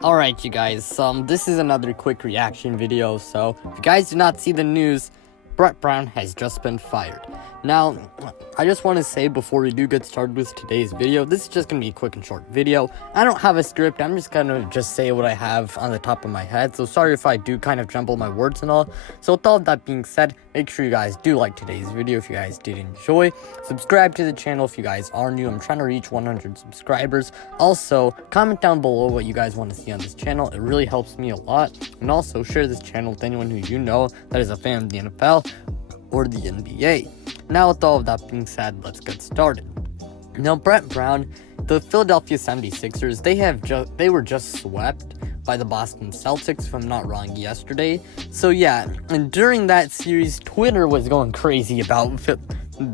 Alright, you guys, this is another quick reaction video. So if you guys do not see the news, Brett Brown has just been fired. Now, I just want to say before we do get started with today's video, this is just going to be a quick and short video. I don't have a script, I'm just going to just say what I have on the top of my head, so sorry if I do kind of jumble my words and all. So with all of that being said, make sure you guys do like today's video if you guys did enjoy. Subscribe to the channel if you guys are new. I'm trying to reach 100 subscribers. Also, comment down below what you guys want to see on this channel. It really helps me a lot. And also, share this channel with anyone who you know that is a fan of the NFL or the NBA. Now, with all of that being said, let's get started. Now, Brett Brown, the Philadelphia 76ers, they were just swept by the Boston Celtics, if I'm not wrong, yesterday. So yeah, and during that series, Twitter was going crazy about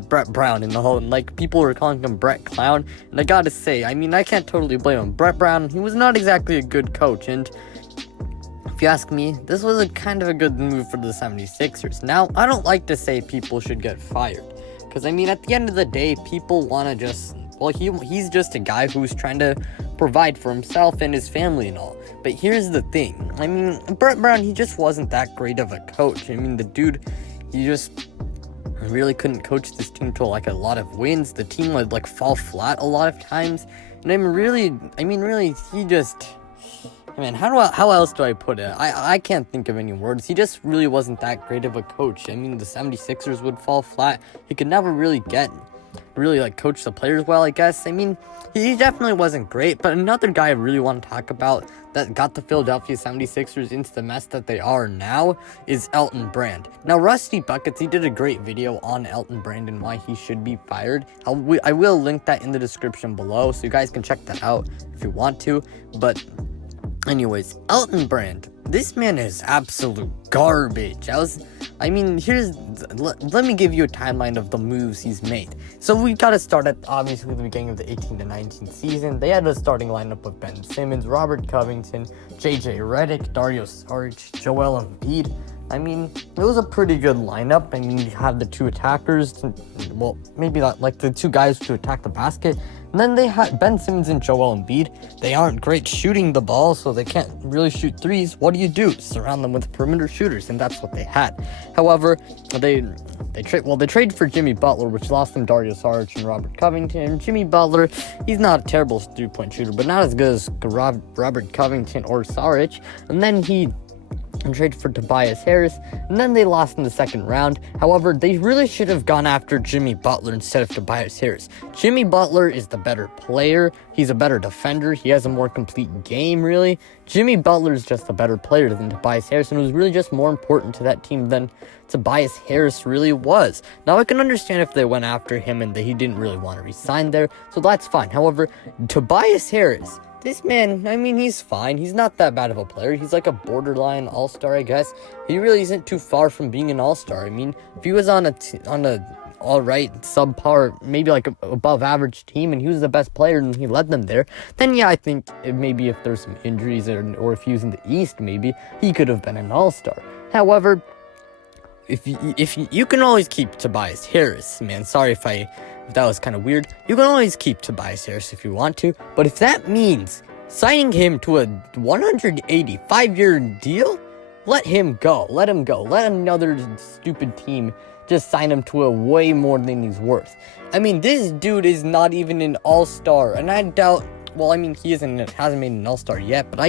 Brett Brown and the whole, like, people were calling him Brett Clown. And I gotta say, I mean, I can't totally blame him. Brett Brown, he was not exactly a good coach, and if you ask me, this was a kind of a good move for the 76ers. Now, I don't like to say people should get fired, because I mean, at the end of the day, people want to just, well, he's just a guy who's trying to provide for himself and his family and all. But here's the thing, I mean, Brett Brown, he just wasn't that great of a coach. I mean, the dude, he just really couldn't coach this team to like a lot of wins. The team would like fall flat a lot of times, and really, he just, man, how else do I put it? I can't think of any words. He just really wasn't that great of a coach. I mean, the 76ers would fall flat. He could never really coach the players well, I guess. I mean, he definitely wasn't great. But another guy I really want to talk about that got the Philadelphia 76ers into the mess that they are now is Elton Brand. Now, Rusty Buckets, he did a great video on Elton Brand and why he should be fired. I will link that in the description below, so you guys can check that out if you want to. But anyways, Elton Brand, this man is absolute garbage. Let me give you a timeline of the moves he's made. So we gotta start at, obviously, the beginning of the 18 to 19 season. They had a starting lineup of Ben Simmons, Robert Covington, JJ Redick, Dario Saric, Joel Embiid. I mean, it was a pretty good lineup. I mean, you have the two attackers, well, maybe not like the two guys to attack the basket. And then they had Ben Simmons and Joel Embiid. They aren't great shooting the ball, so they can't really shoot threes. What do? Surround them with perimeter shooters, and that's what they had. However, they trade for Jimmy Butler, which lost them Dario Saric and Robert Covington. Jimmy Butler, he's not a terrible three-point shooter, but not as good as Robert Covington or Saric. And then he traded for Tobias Harris, and then they lost in the second round. However, they really should have gone after Jimmy Butler instead of Tobias Harris. Jimmy Butler is the better player. He's a better defender. He has a more complete game, really. Jimmy Butler is just a better player than Tobias Harris, and was really just more important to that team than Tobias Harris really was. Now, I can understand if they went after him and that he didn't really want to resign there, so that's fine. However, Tobias Harris, this man, I mean, he's fine. He's not that bad of a player. He's like a borderline all-star, I guess. He really isn't too far from being an all-star. I mean, if he was on a all-right, subpar, maybe like a above-average team, and he was the best player and he led them there, then yeah, I think maybe if there's some injuries or if he was in the East, maybe he could have been an all-star. However, if you can always keep Tobias Harris, man. Sorry if that was kind of weird. You can always keep Tobias Harris if you want to, but if that means signing him to a 185-year deal, let him go. Let him go. Let another stupid team just sign him to a way more than he's worth. I mean, this dude is not even an all-star, and I doubt, well, I mean, hasn't made an all-star yet, but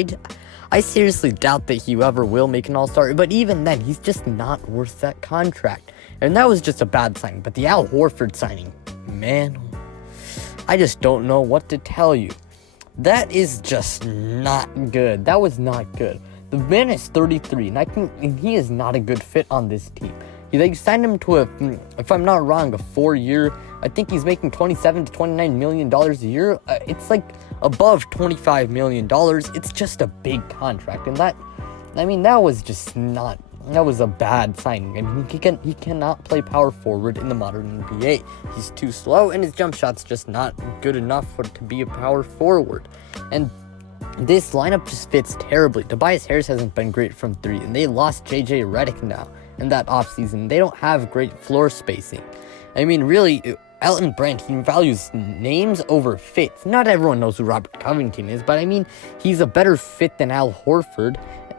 I seriously doubt that he ever will make an all-star. But even then, he's just not worth that contract. And that was just a bad signing. But the Al Horford signing, man, I just don't know what to tell you. That is just not good. That was not good. The man is 33, and he is not a good fit on this team. They signed him to if I'm not wrong, a 4-year. I think he's making $27 to $29 million a year. It's like above $25 million. It's just a big contract, and that was just not. That was a bad signing. I mean, he cannot play power forward in the modern NBA. He's too slow, and his jump shot's just not good enough to be a power forward. And this lineup just fits terribly. Tobias Harris hasn't been great from three, and they lost JJ Redick now in that offseason. They don't have great floor spacing. I mean, really, Elton Brand, he values names over fits. Not everyone knows who Robert Covington is, but I mean, he's a better fit than Al Horford.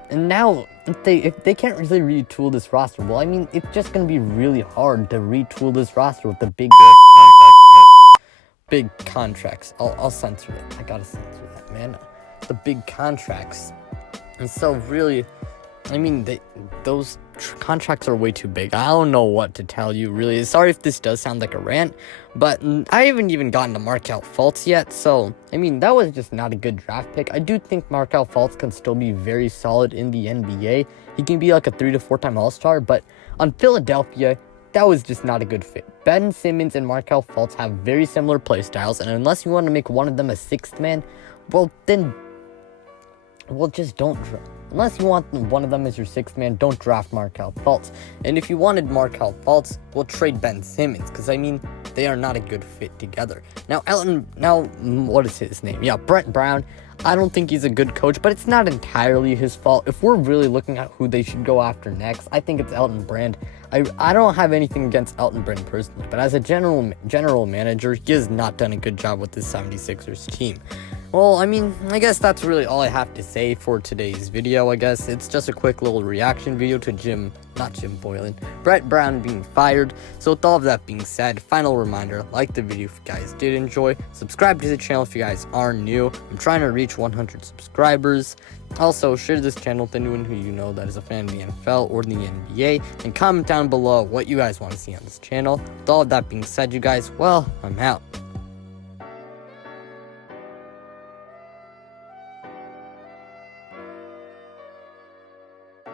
And now, if they can't really retool this roster, well, I mean, it's just going to be really hard to retool this roster with the big contracts. Big contracts. I'll censor it. I gotta censor that, man. The big contracts. And so, really, I mean, those contracts are way too big. I don't know what to tell you, really. Sorry if this does sound like a rant, but I haven't even gotten to Markelle Fultz yet, so, I mean, that was just not a good draft pick. I do think Markelle Fultz can still be very solid in the NBA. He can be like a 3 to 4 time All-Star, but on Philadelphia, that was just not a good fit. Ben Simmons and Markelle Fultz have very similar play styles, and unless you want to make one of them a sixth man, well, then, well, just don't draft. Unless you want one of them as your sixth man, don't draft Markelle Fultz. And if you wanted Markelle Fultz, we'll trade Ben Simmons, because, I mean, they are not a good fit together. Now, what is his name? Yeah, Brett Brown. I don't think he's a good coach, but it's not entirely his fault. If we're really looking at who they should go after next, I think it's Elton Brand. I don't have anything against Elton Brand personally, but as a general manager, he has not done a good job with the 76ers team. Well, I mean, I guess that's really all I have to say for today's video, I guess. It's just a quick little reaction video to Brett Brown being fired. So with all of that being said, final reminder, like the video if you guys did enjoy. Subscribe to the channel if you guys are new. I'm trying to reach 100 subscribers. Also, share this channel with anyone who you know that is a fan of the NFL or the NBA. And comment down below what you guys want to see on this channel. With all of that being said, you guys, well, I'm out.